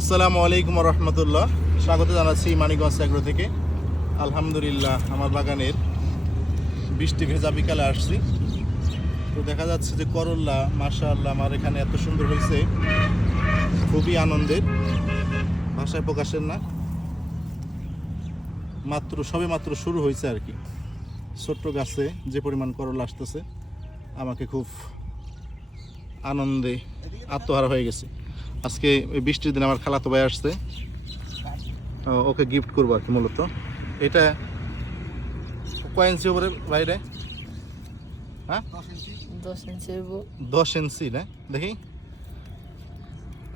আসসালামু আলাইকুম রহমতুল্লাহ। স্বাগত জানাচ্ছি মানিকগঞ্জ এগ্রো থেকে। আলহামদুলিল্লাহ, আমার বাগানের বৃষ্টি ভেজা বিকালে আসছি। তো দেখা যাচ্ছে যে করল্লা মাশাআল্লাহ আমার এখানে এত সুন্দর হয়েছে, খুবই আনন্দের, ভাষায় প্রকাশের না। সবে মাত্র শুরু হয়েছে আর কি। ছোট্ট গাছে যে পরিমাণ করল্লা আসতেছে, আমাকে খুব আনন্দে আত্মহারা হয়ে গেছে। আজকে বৃষ্টির দিন আমার খালাতো ভাই আসছে, ওকে গিফট করবো আর কি। মূলত এটা কয় ইঞ্চি ওপরে বাইরে? হ্যাঁ, 10 ইঞ্চি না? দেখি,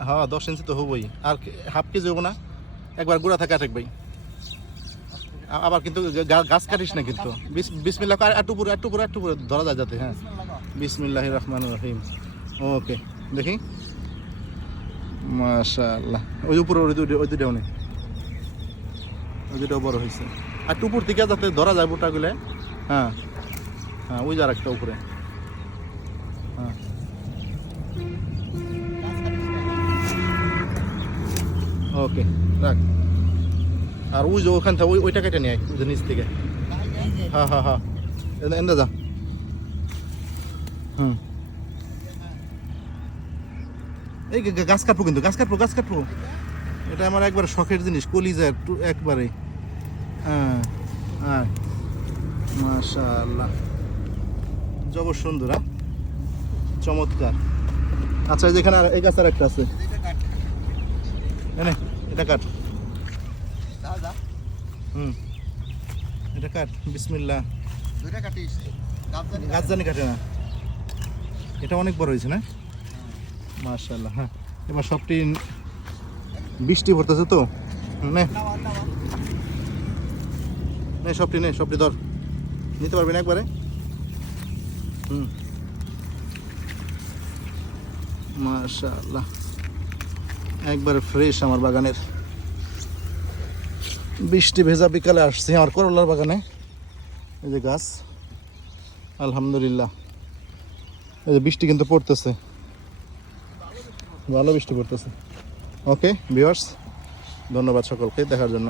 হ্যাঁ 10 ইঞ্চি তো হবই। আর হাফ কেজি হবো না? একবার গুঁড়া থাকে আটেক ভাই। আবার কিন্তু গাছ কাটিস না কিন্তু। বিসমিল্লাহ, একটু উপরে ধরা যায় যাতে। হ্যাঁ, বিসমিল্লাহির রহমানির রহিম। ওকে, দেখি, মাশাআল্লাহ। ওই উপরে ওই দুইটাও নেই, ওই দুইটাও বড় হয়েছে। আর উপর থেকে যাতে ধরা যায় বোটাগুলো। হ্যাঁ হ্যাঁ, ওই যার একটা উপরে। হ্যাঁ, ওকে, রাখ। আর ওই যে ওখান থেকে ওইটা কেটে নিয়ে ওই যে নিচ থেকে। হ্যাঁ হ্যাঁ হ্যাঁ, এনে যা। হুম, এই গাছ কাটবো কিন্তু, গাছ কাটবো। এটা আমার একবার শখের জিনিস, কলিজা একবারে। হ্যাঁ হ্যাঁ, মাশাআল্লাহ, জব সুন্দর। হ্যাঁ, চমৎকার। আচ্ছা, যেখানে এই গাছ আর একটা আছে, এটা কাট। হুম, এটা কাট, বিসমিল্লাহ। গাছ জানি কাটে না, এটা অনেক বড় হয়েছে না? মাশাআল্লাহ। হ্যাঁ, এবার সবটি বৃষ্টি পড়তেছে তো, সবটি ধর, নিতে পারবি না একবারে? হুম, মাশাআল্লাহ, একবারে ফ্রেশ আমার বাগানের। বৃষ্টি ভেজা বিকালে আসছি আমার করলার বাগানে। এই যে গাছ, আলহামদুলিল্লাহ। এই যে বৃষ্টি কিন্তু পড়তেছে, ভালো বৃষ্টি পড়তেছে। ওকে ভিউয়ার্স, ধন্যবাদ সকলকে দেখার জন্য।